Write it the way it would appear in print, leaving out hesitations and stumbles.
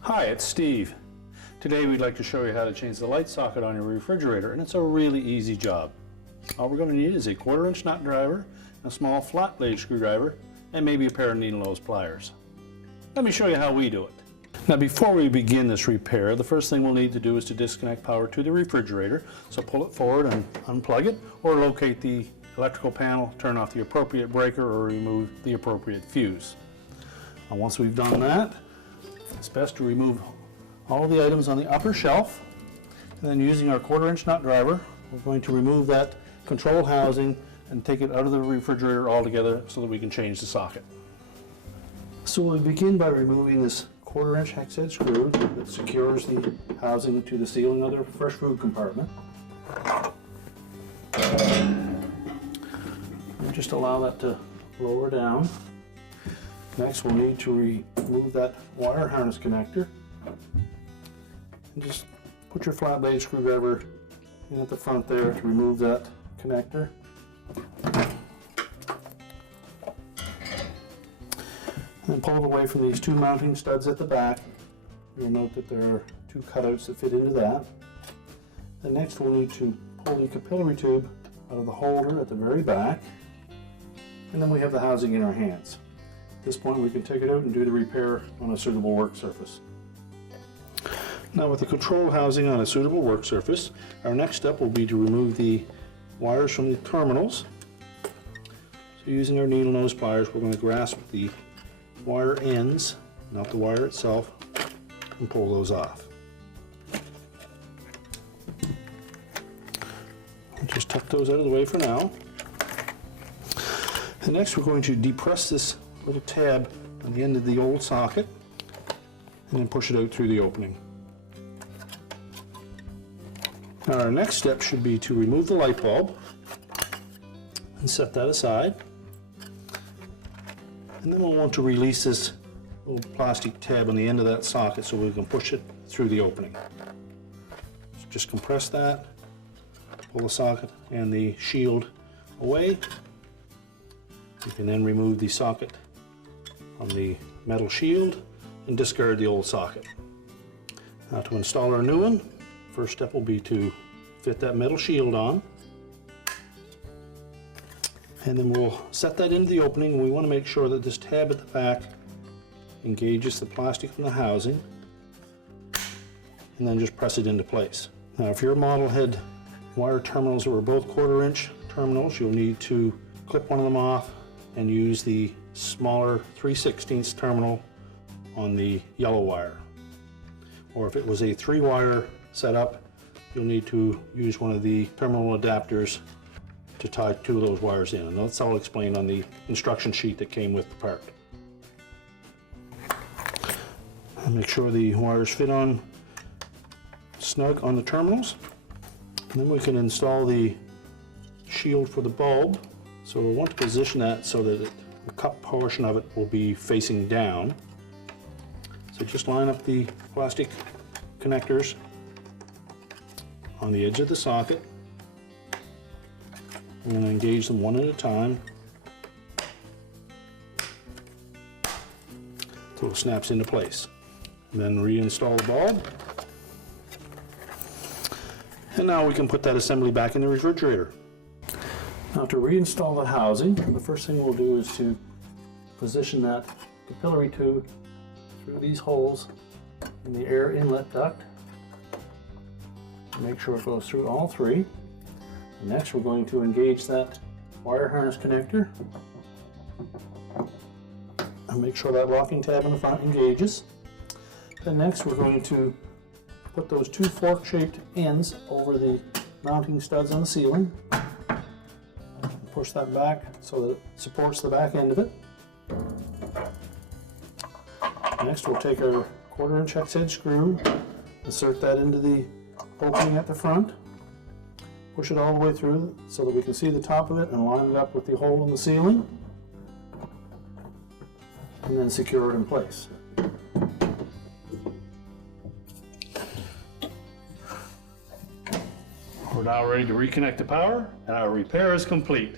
Hi, it's Steve. Today we'd like to show you how to change the light socket on your refrigerator, and it's a really easy job. All we're going to need is a 1/4" nut driver, a small flat blade screwdriver, and maybe a pair of needle nose pliers. Let me show you how we do it. Now before we begin this repair, the first thing we'll need to do is to disconnect power to the refrigerator. So pull it forward and unplug it, or locate the electrical panel, turn off the appropriate breaker, or remove the appropriate fuse. And once we've done that, it's best to remove all of the items on the upper shelf, and then using our 1/4" nut driver, we're going to remove that control housing and take it out of the refrigerator altogether so that we can change the socket. So we begin by removing this 1/4" hex head screw that secures the housing to the ceiling of the fresh food compartment. And just allow that to lower down. Next we'll need to remove that wire harness connector. And just put your flat blade screwdriver in at the front there to remove that connector. And pull it away from these two mounting studs at the back. You'll note that there are two cutouts that fit into that. And next we'll need to pull the capillary tube out of the holder at the very back. And then we have the housing in our hands. At this point we can take it out and do the repair on a suitable work surface. Now with the control housing on a suitable work surface, our next step will be to remove the wires from the terminals. So using our needle nose pliers, we're going to grasp the wire ends, not the wire itself, and pull those off. I'll just tuck those out of the way for now. And next we're going to depress this little tab on the end of the old socket and then push it out through the opening. Now our next step should be to remove the light bulb and set that aside. And then we'll want to release this little plastic tab on the end of that socket so we can push it through the opening. So just compress that, pull the socket and the shield away. You can then remove the socket from the metal shield and discard the old socket. Now to install our new one, first step will be to fit that metal shield on. And then we'll set that into the opening. We want to make sure that this tab at the back engages the plastic from the housing, and then just press it into place. Now if your model had wire terminals that were both 1/4" terminals, you'll need to clip one of them off and use the smaller 3/16 terminal on the yellow wire. Or if it was a 3-wire setup, you'll need to use one of the terminal adapters to tie 2 of those wires in. And that's all explained on the instruction sheet that came with the part. And make sure the wires fit on snug on the terminals. And then we can install the shield for the bulb. So we want to position that so that the cup portion of it will be facing down. So just line up the plastic connectors on the edge of the socket. I'm going to engage them one at a time until it snaps into place. And then reinstall the bulb. And now we can put that assembly back in the refrigerator. Now to reinstall the housing, the first thing we'll do is to position that capillary tube through these holes in the air inlet duct. Make sure it goes through all 3. And next we're going to engage that wire harness connector and make sure that locking tab in the front engages. Then next we're going to put those 2 fork-shaped ends over the mounting studs on the ceiling. Push that back so that it supports the back end of it. Next we'll take our 1/4" hex head screw, insert that into the opening at the front, push it all the way through so that we can see the top of it and line it up with the hole in the ceiling, and then secure it in place. We're now ready to reconnect the power, and our repair is complete.